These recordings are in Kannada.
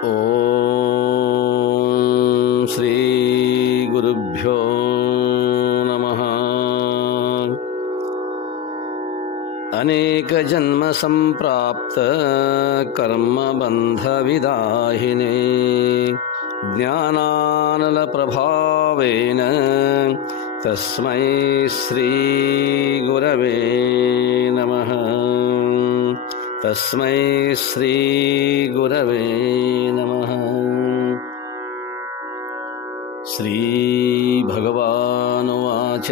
ಓಂ ಶ್ರೀ ಗುರುಭ್ಯೋ ನಮಃ. ಅನೇಕ ಜನ್ಮ ಸಂಪ್ರಾಪ್ತ ಕರ್ಮ ಬಂಧ ವಿದಾಹಿನೇ ಜ್ಞಾನಾನಲ ಪ್ರಭಾವೇನ ತಸ್ಮೈ ಶ್ರೀ ಗುರವೇ ನಮಃ. ತಸ್ಮೈ ಶ್ರೀ ಗುರವೇ ನಮಃ. ಶ್ರೀ ಭಗವಾನುವಾಚ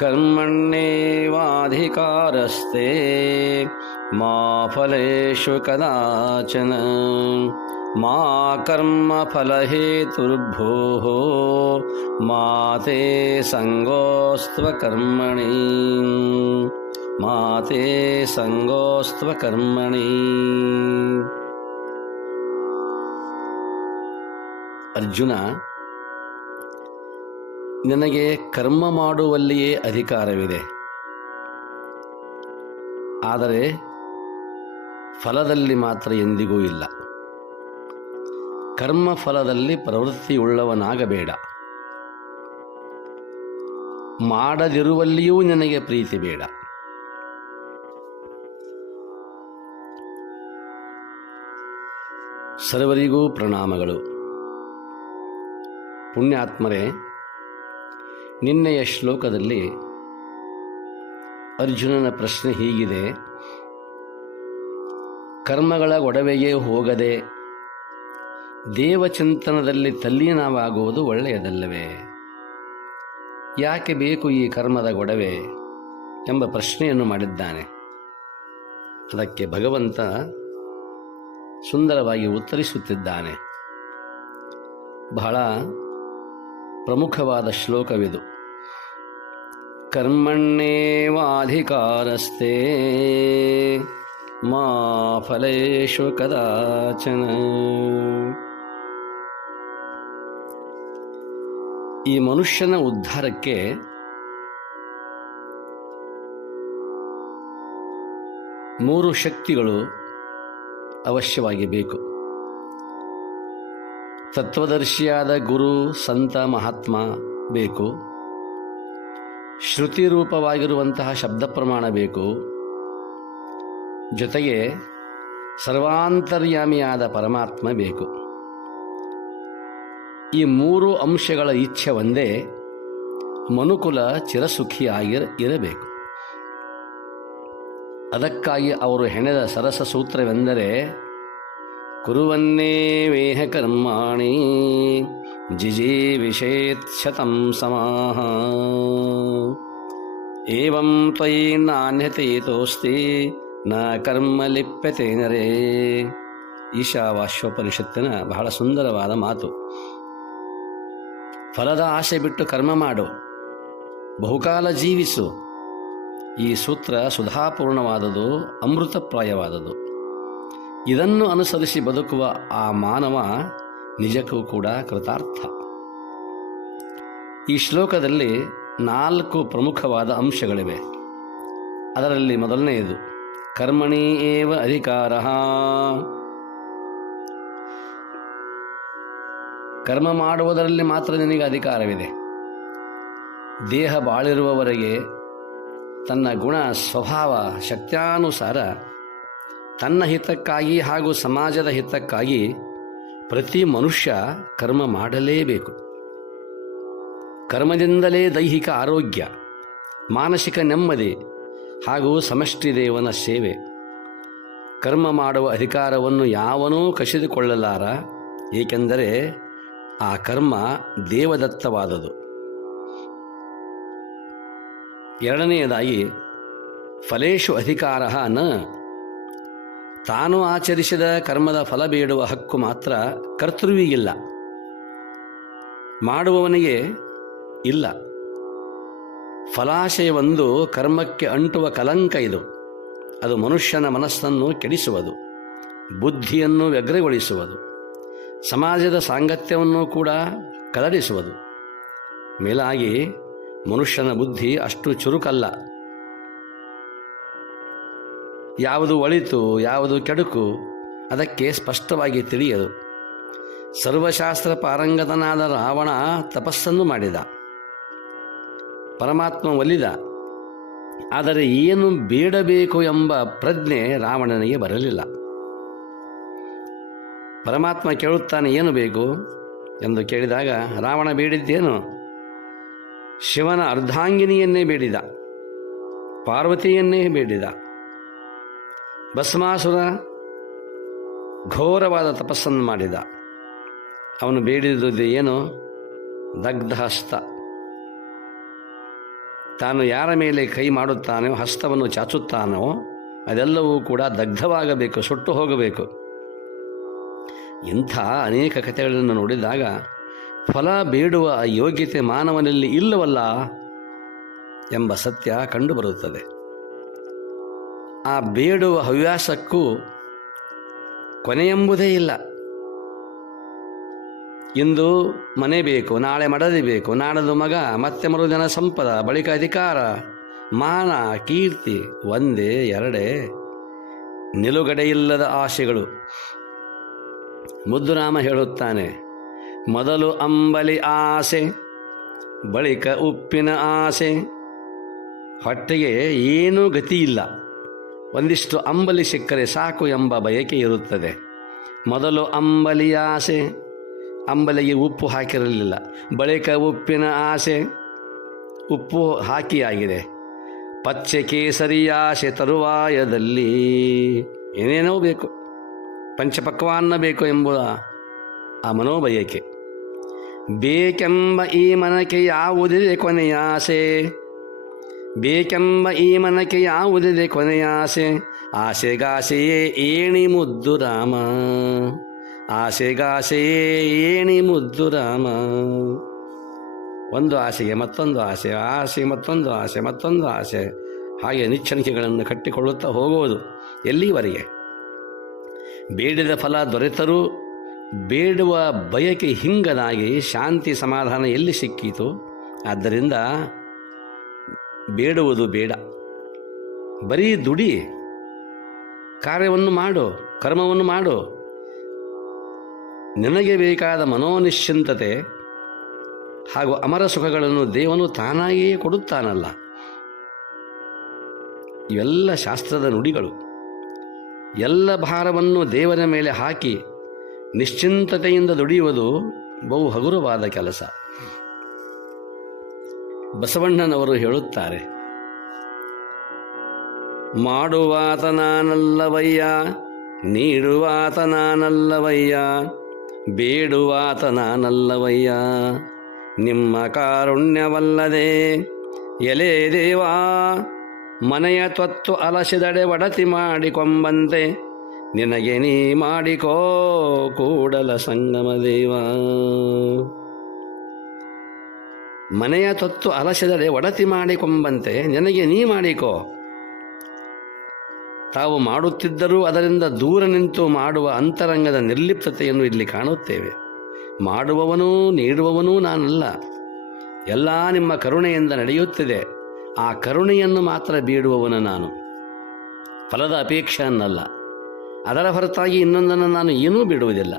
ಕರ್ಮಣ್ಯೇವಾಧಿಕಾರಸ್ತೆ ಮಾ ಫಲೇಷು ಕದಾಚನ ಮಾ ಕರ್ಮಫಲಹೇತುರ್ಭೂಃ ಮಾ ತೇ ಸಂಗೋಸ್ತ್ವಕರ್ಮಣಿ ಮಾ ತೇ ಸಂಗೋಸ್ತ್ವಕರ್ಮಣಿ. ಅರ್ಜುನ, ನಿನಗೆ ಕರ್ಮ ಮಾಡುವಲ್ಲಿಯೇ ಅಧಿಕಾರವಿದೆ, ಆದರೆ ಫಲದಲ್ಲಿ ಮಾತ್ರ ಎಂದಿಗೂ ಇಲ್ಲ. ಕರ್ಮ ಫಲದಲ್ಲಿ ಪ್ರವೃತ್ತಿಯುಳ್ಳವನಾಗಬೇಡ. ಮಾಡದಿರುವಲ್ಲಿಯೂ ನಿನಗೆ ಪ್ರೀತಿ ಬೇಡ. ಸರ್ವರಿಗೂ ಪ್ರಣಾಮಗಳು. ಪುಣ್ಯಾತ್ಮರೇ, ನಿನ್ನೆಯ ಶ್ಲೋಕದಲ್ಲಿ ಅರ್ಜುನನ ಪ್ರಶ್ನೆ ಹೀಗಿದೆ: ಕರ್ಮಗಳ ಒಡವೆಗೆ ಹೋಗದೆ ದೇವಚಿಂತನದಲ್ಲಿ ತಲ್ಲೀನವಾಗುವುದು ಒಳ್ಳೆಯದಲ್ಲವೇ? ಯಾಕೆ ಬೇಕು ಈ ಕರ್ಮದ ಒಡವೆ ಎಂಬ ಪ್ರಶ್ನೆಯನ್ನು ಮಾಡಿದ್ದಾನೆ. ಅದಕ್ಕೆ ಭಗವಂತ ಸುಂದರವಾಗಿ ಉತ್ತರಿಸುತ್ತಿದ್ದಾನೆ. ಬಹಳ ಪ್ರಮುಖವಾದ ಶ್ಲೋಕವಿದು. ಕರ್ಮಣ್ಯೇವಾಧಿಕಾರಸ್ತೆ ಮಾ ಫಲೇಷು ಕದಾಚನ. ಈ ಮನುಷ್ಯನ ಉದ್ಧಾರಕ್ಕೆ ಮೂರು ಶಕ್ತಿಗಳು ಅವಶ್ಯವಾಗಿ ಬೇಕು. ತತ್ವದರ್ಶಿಯಾದ ಗುರು, ಸಂತ, ಮಹಾತ್ಮ ಬೇಕು. ಶ್ರುತಿ ರೂಪವಾಗಿರುವಂತಹ ಶಬ್ದ ಪ್ರಮಾಣ ಬೇಕು. ಜೊತೆಗೆ ಸರ್ವಾಂತರ್ಯಾಮಿಯಾದ ಪರಮಾತ್ಮ ಬೇಕು. ಈ ಮೂರು ಅಂಶಗಳ ಇಚ್ಛೆ ಒಂದೇ: ಮನುಕುಲ ಚಿರಸುಖಿಯಾಗಿರಬೇಕು. ಅದಕ್ಕಾಗಿ ಅವರು ಹೆಣೆದ ಸರಸ ಸೂತ್ರವೆಂದರೆ ಕುರುವನ್ನೇವೇಹ ಕರ್ಮಾಣಿ ಜಿಜೀವಿಷೇತ್ ಶತಂ ಸಮಾಹ ಏವಂ ತ್ವಯಿ ನಾನ್ಯತೀತೋಸ್ತಿ ನ ಕರ್ಮ ಲಿಪ್ಯತೆ ನರೇ. ಈಶಾವಾಸ್ಯೋಪನಿಷತ್ತಿನ ಬಹಳ ಸುಂದರವಾದ ಮಾತು. ಫಲದ ಆಸೆ ಬಿಟ್ಟು ಕರ್ಮ ಮಾಡು, ಬಹುಕಾಲ ಜೀವಿಸು. ಈ ಸೂತ್ರ ಸುಧಾಪೂರ್ಣವಾದುದು, ಅಮೃತಪ್ರಾಯವಾದುದು. ಇದನ್ನು ಅನುಸರಿಸಿ ಬದುಕುವ ಆ ಮಾನವ ನಿಜಕ್ಕೂ ಕೂಡ ಕೃತಾರ್ಥ. ಈ ಶ್ಲೋಕದಲ್ಲಿ 4 ಪ್ರಮುಖವಾದ ಅಂಶಗಳಿವೆ. ಅದರಲ್ಲಿ ಮೊದಲನೆಯದು ಕರ್ಮಣಿ ಏವ ಅಧಿಕಾರಃ. ಕರ್ಮ ಮಾಡುವುದರಲ್ಲಿ ಮಾತ್ರ ನಿನಗೆ ಅಧಿಕಾರವಿದೆ. ದೇಹ ಬಾಳಿರುವವರೆಗೆ ತನ್ನ ಗುಣ, ಸ್ವಭಾವ, ಶಕ್ತ್ಯಾನುಸಾರ ತನ್ನ ಹಿತಕ್ಕಾಗಿ ಹಾಗೂ ಸಮಾಜದ ಹಿತಕ್ಕಾಗಿ ಪ್ರತಿ ಮನುಷ್ಯ ಕರ್ಮ ಮಾಡಲೇಬೇಕು. ಕರ್ಮದಿಂದಲೇ ದೈಹಿಕ ಆರೋಗ್ಯ, ಮಾನಸಿಕ ನೆಮ್ಮದಿ ಹಾಗೂ ಸಮಷ್ಟಿ ದೇವನ ಸೇವೆ. ಕರ್ಮ ಮಾಡುವ ಅಧಿಕಾರವನ್ನು ಯಾವನೂ ಕಸಿದುಕೊಳ್ಳಲಾರ, ಏಕೆಂದರೆ ಆ ಕರ್ಮ ದೇವದತ್ತವಾದುದು. ಎರಡನೆಯದಾಗಿ ಫಲೇಷು ಅಧಿಕಾರಃ ನ. ತಾನು ಆಚರಿಸಿದ ಕರ್ಮದ ಫಲ ಬೇಡುವ ಹಕ್ಕು ಮಾತ್ರ ಕರ್ತೃವಿಗಿಲ್ಲ, ಮಾಡುವವನಿಗೆ ಇಲ್ಲ. ಫಲಾಶಯವೊಂದು ಕರ್ಮಕ್ಕೆ ಅಂಟುವ ಕಲಂಕ ಇದು. ಅದು ಮನುಷ್ಯನ ಮನಸ್ಸನ್ನು ಕೆಡಿಸುವುದು, ಬುದ್ಧಿಯನ್ನು ವ್ಯಗ್ರಗೊಳಿಸುವುದು, ಸಮಾಜದ ಸಾಂಗತ್ಯವನ್ನು ಕೂಡ ಕದಡಿಸುವುದು. ಮೇಲಾಗಿ ಮನುಷ್ಯನ ಬುದ್ಧಿ ಅಷ್ಟು ಚುರುಕಲ್ಲ. ಯಾವುದು ಒಳಿತು ಯಾವುದು ಕೆಡುಕು ಅದಕ್ಕೆ ಸ್ಪಷ್ಟವಾಗಿ ತಿಳಿಯದು. ಸರ್ವಶಾಸ್ತ್ರ ಪಾರಂಗತನಾದ ರಾವಣ ತಪಸ್ಸನ್ನು ಮಾಡಿದ, ಪರಮಾತ್ಮ ಒಲಿದ. ಆದರೆ ಏನು ಬೇಡಬೇಕು ಎಂಬ ಪ್ರಜ್ಞೆ ರಾವಣನಿಗೆ ಬರಲಿಲ್ಲ. ಪರಮಾತ್ಮ ಕೇಳುತ್ತಾನೆ, ಏನು ಬೇಕು ಎಂದು ಕೇಳಿದಾಗ ರಾವಣ ಬೇಡಿದ್ದೇನು? ಶಿವನ ಅರ್ಧಾಂಗಿನಿಯನ್ನೇ ಬೇಡಿದ, ಪಾರ್ವತಿಯನ್ನೇ ಬೇಡಿದ. ಭಸ್ಮಾಸುರ ಘೋರವಾದ ತಪಸ್ಸನ್ನು ಮಾಡಿದ. ಅವನು ಬೇಡಿದುದು ಏನು? ದಗ್ಧಹಸ್ತ. ತಾನು ಯಾರ ಮೇಲೆ ಕೈ ಮಾಡುತ್ತಾನೋ, ಹಸ್ತವನ್ನು ಚಾಚುತ್ತಾನೋ, ಅದೆಲ್ಲವೂ ಕೂಡ ದಗ್ಧವಾಗಬೇಕು, ಸುಟ್ಟು ಹೋಗಬೇಕು. ಇಂಥ ಅನೇಕ ಕಥೆಗಳನ್ನು ನೋಡಿದಾಗ ಫಲ ಬೇಡುವ ಯೋಗ್ಯತೆ ಮಾನವನಲ್ಲಿ ಇಲ್ಲವಲ್ಲ ಎಂಬ ಸತ್ಯ ಕಂಡುಬರುತ್ತದೆ. ಆ ಬೇಡುವ ಹವ್ಯಾಸಕ್ಕೂ ಕೊನೆಯೆಂಬುದೇ ಇಲ್ಲ. ಇಂದು ಮನೆ ಬೇಕು, ನಾಳೆ ಮಡದಿ ಬೇಕು, ನಾಡದು ಮಗ, ಮತ್ತೆ ಮರುದಿನ ಸಂಪದ, ಬಳಿಕ ಅಧಿಕಾರ, ಮಾನ, ಕೀರ್ತಿ, ಒಂದೇ ಎರಡೇ ನಿಲುಗಡೆಯಿಲ್ಲದ ಆಶೆಗಳು. ಮುದ್ದುರಾಮ ಹೇಳುತ್ತಾನೆ, ಮೊದಲು ಅಂಬಲಿ ಆಸೆ, ಬಳಿಕ ಉಪ್ಪಿನ ಆಸೆ. ಹೊಟ್ಟೆಗೆ ಏನೂ ಗತಿಯಿಲ್ಲ, ಒಂದಿಷ್ಟು ಅಂಬಲಿ ಸಿಕ್ಕರೆ ಸಾಕು ಎಂಬ ಬಯಕೆ ಇರುತ್ತದೆ. ಮೊದಲು ಅಂಬಲಿ ಆಸೆ, ಅಂಬಲಿಗೆ ಉಪ್ಪು ಹಾಕಿರಲಿಲ್ಲ. ಬಳಿಕ ಉಪ್ಪಿನ ಆಸೆ, ಉಪ್ಪು ಹಾಕಿಯಾಗಿದೆ. ಪಚ್ಚೆ ಕೇಸರಿ ಆಸೆ ತರುವಾಯದಲ್ಲಿ ಏನೇನೋ ಬೇಕು, ಪಂಚಪಕ್ವಾನ್ನ ಬೇಕು ಎಂಬುದ ಆ ಮನೋಬಯಕೆ. ಬೇಕೆಂಬ ಈ ಮನಕ್ಕೆ ಯಾವುದಿದೆ ಕೊನೆಯಾಸೆ, ಬೇಕೆಂಬ ಈ ಮನಕ್ಕೆ ಯಾವುದಿದೆ ಕೊನೆಯಾಸೆ. ಆಸೆಗಾಸೆಯೇ ಏಣಿ ಮುದ್ದು ರಾಮ, ಆಸೆಗಾಸೆಯೇ ಏಣಿ ಮುದ್ದು ರಾಮ. ಒಂದು ಆಸೆಗೆ ಮತ್ತೊಂದು ಆಸೆ, ಆಸೆಗೆ ಮತ್ತೊಂದು ಆಸೆ, ಮತ್ತೊಂದು ಆಸೆ, ಹಾಗೆ ನಿಚ್ಚಣಿಕೆಗಳನ್ನು ಕಟ್ಟಿಕೊಳ್ಳುತ್ತಾ ಹೋಗುವುದು. ಎಲ್ಲಿವರೆಗೆ? ಬೇಡಿದ ಫಲ ದೊರೆತರೂ ಬೇಡುವ ಬಯಕೆ ಹಿಂಗದಾಗಿ ಶಾಂತಿ ಸಮಾಧಾನ ಎಲ್ಲಿ ಸಿಕ್ಕೀತು? ಆದ್ದರಿಂದ ಬೇಡುವುದು ಬೇಡ. ಬರೀ ದುಡಿ, ಕಾರ್ಯವನ್ನು ಮಾಡು, ಕರ್ಮವನ್ನು ಮಾಡು. ನಿನಗೆ ಬೇಕಾದ ಮನೋನಿಶ್ಚಿಂತತೆ ಹಾಗೂ ಅಮರ ಸುಖಗಳನ್ನು ದೇವನು ತಾನಾಗಿಯೇ ಕೊಡುತ್ತಾನಲ್ಲ. ಇವೆಲ್ಲ ಶಾಸ್ತ್ರದ ನುಡಿಗಳು. ಎಲ್ಲ ಭಾರವನ್ನು ದೇವರ ಮೇಲೆ ಹಾಕಿ ನಿಶ್ಚಿಂತತೆಯಿಂದ ದುಡಿಯುವುದು ಬಹು ಹಗುರವಾದ ಕೆಲಸ. ಬಸವಣ್ಣನವರು ಹೇಳುತ್ತಾರೆ, ಮಾಡುವಾತ ನಾನಲ್ಲವಯ್ಯ, ನೀಡುವಾತ ನಾನಲ್ಲವಯ್ಯ, ಬೇಡುವಾತ ನಾನಲ್ಲವಯ್ಯ, ನಿಮ್ಮ ಕಾರುಣ್ಯವಲ್ಲದೆ ಎಲೆ ದೇವಾ, ಮನೆಯ ತ್ವತ್ತು ಅಲಸಿದಡೆ ಒಡತಿ ಮಾಡಿಕೊಂಬಂತೆ ನಿನಗೆ ನೀ ಮಾಡಿಕೋ ಕೂಡಲ ಸಂಗಮ ದೇವ. ಮನೆಯ ತೊತ್ತು ಅಲಸಿದರೆ ಒಡತಿ ಮಾಡಿಕೊಂಬಂತೆ ನಿನಗೆ ನೀ ಮಾಡಿಕೋ. ತಾವು ಮಾಡುತ್ತಿದ್ದರೂ ಅದರಿಂದ ದೂರ ನಿಂತು ಮಾಡುವ ಅಂತರಂಗದ ನಿರ್ಲಿಪ್ತತೆಯನ್ನು ಇಲ್ಲಿ ಕಾಣುತ್ತೇವೆ. ಮಾಡುವವನೂ ನೀಡುವವನೂ ನಾನಲ್ಲ, ಎಲ್ಲ ನಿಮ್ಮ ಕರುಣೆಯಿಂದ ನಡೆಯುತ್ತಿದೆ. ಆ ಕರುಣೆಯನ್ನು ಮಾತ್ರ ಬೇಡುವವನು ನಾನು, ಫಲದ ಅಪೇಕ್ಷೆಯನ್ನಲ್ಲ. ಅದರ ಹೊರತಾಗಿ ಇನ್ನೊಂದನ್ನು ನಾನು ಏನೂ ಬಿಡುವುದಿಲ್ಲ.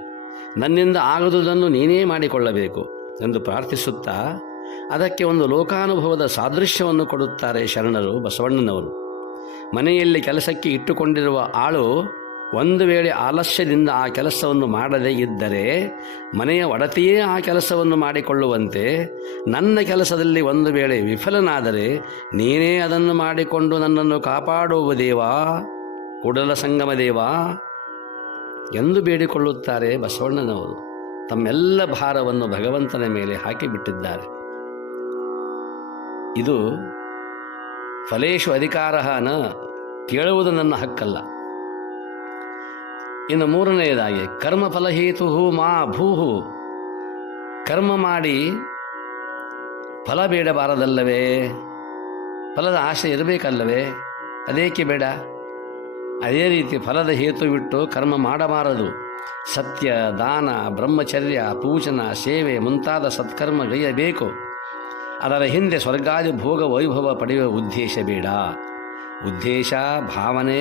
ನನ್ನಿಂದ ಆಗದುದನ್ನು ನೀನೇ ಮಾಡಿಕೊಳ್ಳಬೇಕು ಎಂದು ಪ್ರಾರ್ಥಿಸುತ್ತಾ ಅದಕ್ಕೆ ಒಂದು ಲೋಕಾನುಭವದ ಸಾದೃಶ್ಯವನ್ನು ಕೊಡುತ್ತಾರೆ ಶರಣರು ಬಸವಣ್ಣನವರು. ಮನೆಯಲ್ಲಿ ಕೆಲಸಕ್ಕೆ ಇಟ್ಟುಕೊಂಡಿರುವ ಆಳು ಒಂದು ವೇಳೆ ಆಲಸ್ಯದಿಂದ ಆ ಕೆಲಸವನ್ನು ಮಾಡದೇ ಇದ್ದರೆ ಮನೆಯ ಒಡತಿಯೇ ಆ ಕೆಲಸವನ್ನು ಮಾಡಿಕೊಳ್ಳುವಂತೆ, ನನ್ನ ಕೆಲಸದಲ್ಲಿ ಒಂದು ವೇಳೆ ವಿಫಲನಾದರೆ ನೀನೇ ಅದನ್ನು ಮಾಡಿಕೊಂಡು ನನ್ನನ್ನು ಕಾಪಾಡುವ ದೇವಾ, ಕೂಡಲ ಸಂಗಮ ದೇವಾ ಎಂದು ಬೇಡಿಕೊಳ್ಳುತ್ತಾರೆ ಬಸವಣ್ಣನವರು. ತಮ್ಮೆಲ್ಲ ಭಾರವನ್ನು ಭಗವಂತನ ಮೇಲೆ ಹಾಕಿಬಿಟ್ಟಿದ್ದಾರೆ. ಇದು ಫಲೇಶು ಅಧಿಕಾರನ ಕೇಳುವುದು ನನ್ನ ಹಕ್ಕಲ್ಲ. ಇನ್ನು ಮೂರನೆಯದಾಗಿ ಕರ್ಮಫಲಹೇತು ಮಾ ಭೂಹು, ಕರ್ಮ ಮಾಡಿ ಫಲ ಬೇಡಬಾರದಲ್ಲವೇ? ಫಲದ ಆಶೆ ಇರಬೇಕಲ್ಲವೇ? ಅದೇಕೆ ಬೇಡ? ಅದೇ ರೀತಿ ಫಲದ ಹೇತುವಿಟ್ಟು ಕರ್ಮ ಮಾಡಬಾರದು. ಸತ್ಯ, ದಾನ, ಬ್ರಹ್ಮಚರ್ಯ, ಪೂಜನ, ಸೇವೆ ಮುಂತಾದ ಸತ್ಕರ್ಮ ಗೈಯಬೇಕು. ಅದರ ಹಿಂದೆ ಸ್ವರ್ಗಾದಿ ಭೋಗ ವೈಭವ ಪಡೆಯುವ ಉದ್ದೇಶ ಬೇಡ. ಉದ್ದೇಶ, ಭಾವನೆ,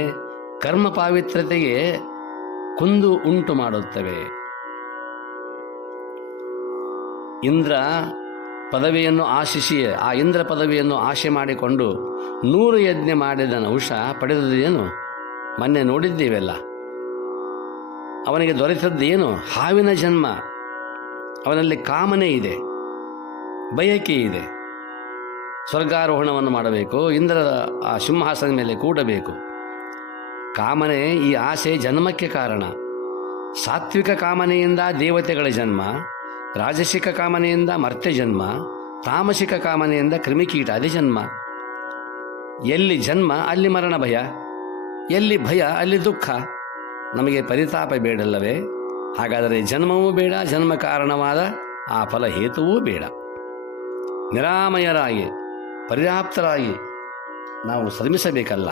ಕರ್ಮ ಪಾವಿತ್ರ್ಯತೆಗೆ ಕುಂದು ಉಂಟು ಮಾಡುತ್ತವೆ. ಇಂದ್ರ ಪದವಿಯನ್ನು ಆಶಿಸಿ ಆ ಇಂದ್ರ ಪದವಿಯನ್ನು ಆಶೆ ಮಾಡಿಕೊಂಡು 100 ಯಜ್ಞ ಮಾಡಿದ ನಹುಷ ಪಡೆದದೇನು? ಮೊನ್ನೆ ನೋಡಿದ್ದೀವೆಲ್ಲ. ಅವನಿಗೆ ದೊರೆತದ್ದೇನು? ಹಾವಿನ ಜನ್ಮ. ಅವನಲ್ಲಿ ಕಾಮನೆ ಇದೆ, ಬಯಕೆ ಇದೆ. ಸ್ವರ್ಗಾರೋಹಣವನ್ನು ಮಾಡಬೇಕು, ಇಂದ್ರರ ಆ ಸಿಂಹಾಸನದ ಮೇಲೆ ಕೂಡಬೇಕು. ಕಾಮನೆ, ಈ ಆಸೆ ಜನ್ಮಕ್ಕೆ ಕಾರಣ. ಸಾತ್ವಿಕ ಕಾಮನೆಯಿಂದ ದೇವತೆಗಳ ಜನ್ಮ, ರಾಜಸಿಕ ಕಾಮನೆಯಿಂದ ಮರ್ತ್ಯ ಜನ್ಮ, ತಾಮಸಿಕ ಕಾಮನೆಯಿಂದ ಕ್ರಿಮಿಕೀಟಾದಿ ಜನ್ಮ. ಎಲ್ಲಿ ಜನ್ಮ ಅಲ್ಲಿ ಮರಣ ಭಯ, ಎಲ್ಲಿ ಭಯ ಅಲ್ಲಿ ದುಃಖ. ನಮಗೆ ಪರಿತಾಪ ಬೇಡಲ್ಲವೇ? ಹಾಗಾದರೆ ಜನ್ಮವೂ ಬೇಡ, ಜನ್ಮ ಕಾರಣವಾದ ಆ ಫಲಹೇತುವೂ ಬೇಡ. ನಿರಾಮಯರಾಗಿ ಪರ್ಯಾಪ್ತರಾಗಿ ನಾವು ಶ್ರಮಿಸಬೇಕಲ್ಲ.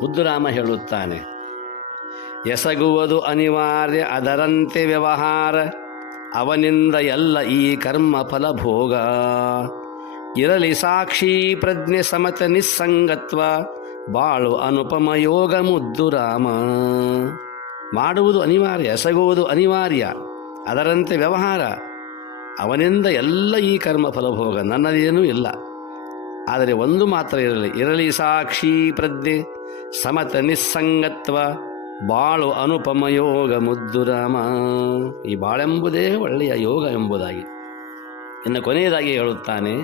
ಮುದ್ದುರಾಮ ಹೇಳುತ್ತಾನೆ, ಎಸಗುವುದು ಅನಿವಾರ್ಯ ಅದರಂತೆ ವ್ಯವಹಾರ, ಅವನಿಂದ ಎಲ್ಲ ಈ ಕರ್ಮ ಫಲಭೋಗ. ಇರಲಿ ಸಾಕ್ಷಿ ಪ್ರಜ್ಞೆ ಸಮತ ನಿಸ್ಸಂಗತ್ವ, ಬಾಳು ಅನುಪಮ ಯೋಗ ಮುದ್ದುರಾಮ. ಮಾಡುವುದು ಅನಿವಾರ್ಯ, ಎಸಗುವುದು ಅನಿವಾರ್ಯ, ಅದರಂತೆ ವ್ಯವಹಾರ, ಅವನಿಂದ ಎಲ್ಲ ಈ ಕರ್ಮ ಫಲಭೋಗ. ನನ್ನದೇನೂ ಇಲ್ಲ. ಆದರೆ ಒಂದು ಮಾತ್ರ ಇರಲಿ ಸಾಕ್ಷಿ ಪ್ರಜ್ಞೆ ಸಮತ ನಿಸ್ಸಂಗತ್ವ, ಬಾಳು ಅನುಪಮ ಯೋಗ ಮುದ್ದುರಾಮ. ಈ ಬಾಳೆಂಬುದೇ ಒಳ್ಳೆಯ ಯೋಗ ಎಂಬುದಾಗಿ. ಇನ್ನು ಕೊನೆಯದಾಗಿ ಹೇಳುತ್ತಾನೆ,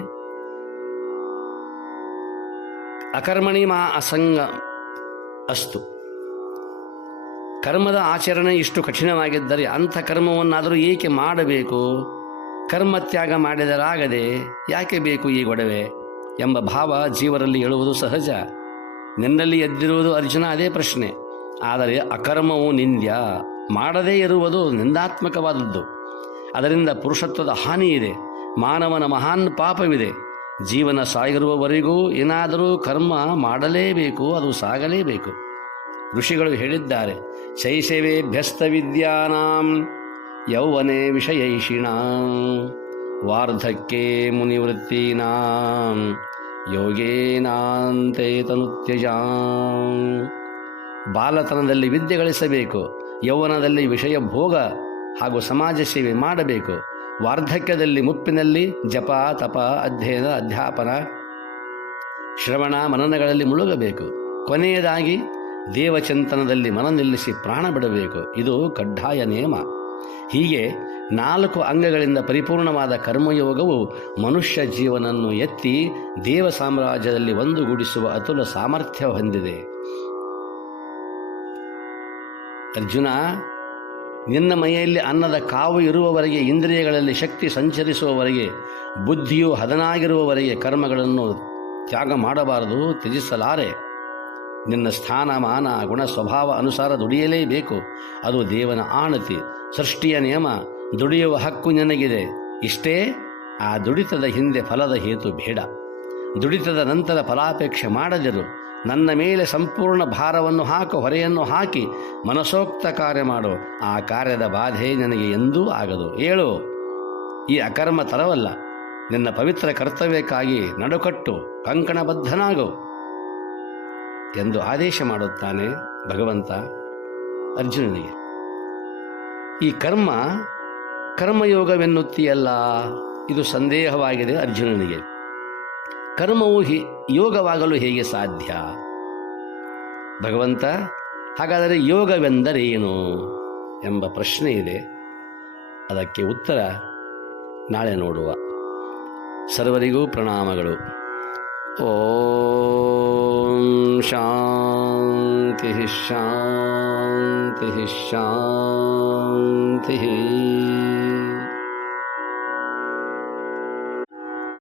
ಅಕರ್ಮಣಿ ಮಾ ಅಸಂಗ ಅಸ್ತು. ಕರ್ಮದ ಆಚರಣೆ ಇಷ್ಟು ಕಠಿಣವಾಗಿದ್ದರೆ ಅಂಥ ಕರ್ಮವನ್ನಾದರೂ ಏಕೆ ಮಾಡಬೇಕು? ಕರ್ಮತ್ಯಾಗ ಮಾಡಿದರಾಗದೆ ಯಾಕೆ ಬೇಕು ಈ ಗೊಡವೆ ಎಂಬ ಭಾವ ಜೀವರಲ್ಲಿ ಹೇಳುವುದು ಸಹಜ. ನಿನ್ನಲ್ಲಿ ಎದ್ದಿರುವುದು ಅರ್ಜುನ ಅದೇ ಪ್ರಶ್ನೆ. ಆದರೆ ಅಕರ್ಮವು ನಿಂದ್ಯ, ಮಾಡದೇ ಇರುವುದು ನಿಂದಾತ್ಮಕವಾದದ್ದು. ಅದರಿಂದ ಪುರುಷತ್ವದ ಹಾನಿ ಇದೆ, ಮಾನವನ ಮಹಾನ್ ಪಾಪವಿದೆ. ಜೀವನ ಸಾಗಿರುವವರೆಗೂ ಏನಾದರೂ ಕರ್ಮ ಮಾಡಲೇಬೇಕು, ಅದು ಸಾಗಲೇಬೇಕು. ಋಷಿಗಳು ಹೇಳಿದ್ದಾರೆ, ಶೈಶವೇಭ್ಯಸ್ತ ವಿದ್ಯಾನಾಂ ಯೌವನೆ ವಿಷಯೈಷಿಣಾಂ ವಾರ್ಧಕ್ಯೆ ಮುನಿವೃತ್ತೀನಾಂ ಯೋಗೇನಾಂತೆ ತನುತ್ಯಜಾಂ. ಬಾಲತನದಲ್ಲಿ ವಿದ್ಯೆ ಗಳಿಸಬೇಕು, ಯೌವನದಲ್ಲಿ ವಿಷಯ ಭೋಗ ಹಾಗೂ ಸಮಾಜ ಸೇವೆ ಮಾಡಬೇಕು. ವಾರ್ಧಕ್ಯದಲ್ಲಿ ಮುಪ್ಪಿನಲ್ಲಿ ಜಪ ತಪ ಅಧ್ಯಯನ ಅಧ್ಯಾಪನ ಶ್ರವಣ ಮನನಗಳಲ್ಲಿ ಮುಳುಗಬೇಕು. ಕೊನೆಯದಾಗಿ ದೇವಚಿಂತನದಲ್ಲಿ ಮನ ನಿಲ್ಲಿಸಿ ಪ್ರಾಣ ಬಿಡಬೇಕು. ಇದು ಕಡ್ಡಾಯ ನಿಯಮ. ಹೀಗೆ 4 ಅಂಗಗಳಿಂದ ಪರಿಪೂರ್ಣವಾದ ಕರ್ಮಯೋಗವು ಮನುಷ್ಯ ಜೀವನನ್ನು ಎತ್ತಿ ದೇವ ಸಾಮ್ರಾಜ್ಯದಲ್ಲಿ ಒಂದುಗೂಡಿಸುವ ಅತುಲ ಸಾಮರ್ಥ್ಯ ಹೊಂದಿದೆ. ಅರ್ಜುನ, ನಿನ್ನ ಮೈಯಲ್ಲಿ ಅನ್ನದ ಕಾವು ಇರುವವರೆಗೆ, ಇಂದ್ರಿಯಗಳಲ್ಲಿ ಶಕ್ತಿ ಸಂಚರಿಸುವವರೆಗೆ, ಬುದ್ಧಿಯು ಹದನಾಗಿರುವವರೆಗೆ ಕರ್ಮಗಳನ್ನು ತ್ಯಾಗ ಮಾಡಬಾರದು, ತ್ಯಜಿಸಲಾರೆ. ನಿನ್ನ ಸ್ಥಾನಮಾನ ಗುಣ ಸ್ವಭಾವ ಅನುಸಾರ ದುಡಿಯಲೇಬೇಕು. ಅದು ದೇವನ ಆಣತಿ, ಸೃಷ್ಟಿಯ ನಿಯಮ. ದುಡಿಯುವ ಹಕ್ಕು ನಿನಗಿದೆ. ಇಷ್ಟೇ, ಆ ದುಡಿತದ ಹಿಂದೆ ಫಲದ ಹೇತು ಬೇಡ. ದುಡಿತದ ನಂತರ ಫಲಾಪೇಕ್ಷೆ ಮಾಡದಿರು. ನನ್ನ ಮೇಲೆ ಸಂಪೂರ್ಣ ಭಾರವನ್ನು ಹಾಕು, ಹೊರೆಯನ್ನು ಹಾಕಿ ಮನಸೋಕ್ತ ಕಾರ್ಯ ಮಾಡು. ಆ ಕಾರ್ಯದ ಬಾಧೆ ನನಗೆ ಎಂದೂ ಆಗದು. ಹೇಳು, ಈ ಅಕರ್ಮ ತರವಲ್ಲ. ನಿನ್ನ ಪವಿತ್ರ ಕರ್ತವ್ಯಕ್ಕಾಗಿ ನಡುಕಟ್ಟು, ಕಂಕಣಬದ್ಧನಾಗು ಎಂದು ಆದೇಶ ಮಾಡುತ್ತಾನೆ ಭಗವಂತ ಅರ್ಜುನನಿಗೆ. ಈ ಕರ್ಮಯೋಗವೆನ್ನುತ್ತೀಯಲ್ಲ, ಇದು ಸಂದೇಹವಾಗಿದೆ ಅರ್ಜುನನಿಗೆ. ಕರ್ಮವು ಯೋಗವಾಗಲು ಹೇಗೆ ಸಾಧ್ಯ? ಭಗವಂತ, ಹಾಗಾದರೆ ಯೋಗವೆಂದರೇನು ಎಂಬ ಪ್ರಶ್ನೆ ಇದೆ. ಅದಕ್ಕೆ ಉತ್ತರ ನಾಳೆ ನೋಡುವ. ಸರ್ವರಿಗೂ ಪ್ರಣಾಮಗಳು. ಓಂ ಶಾಂತಿ ಶಾಂತಿ ಶಾಂತಿ.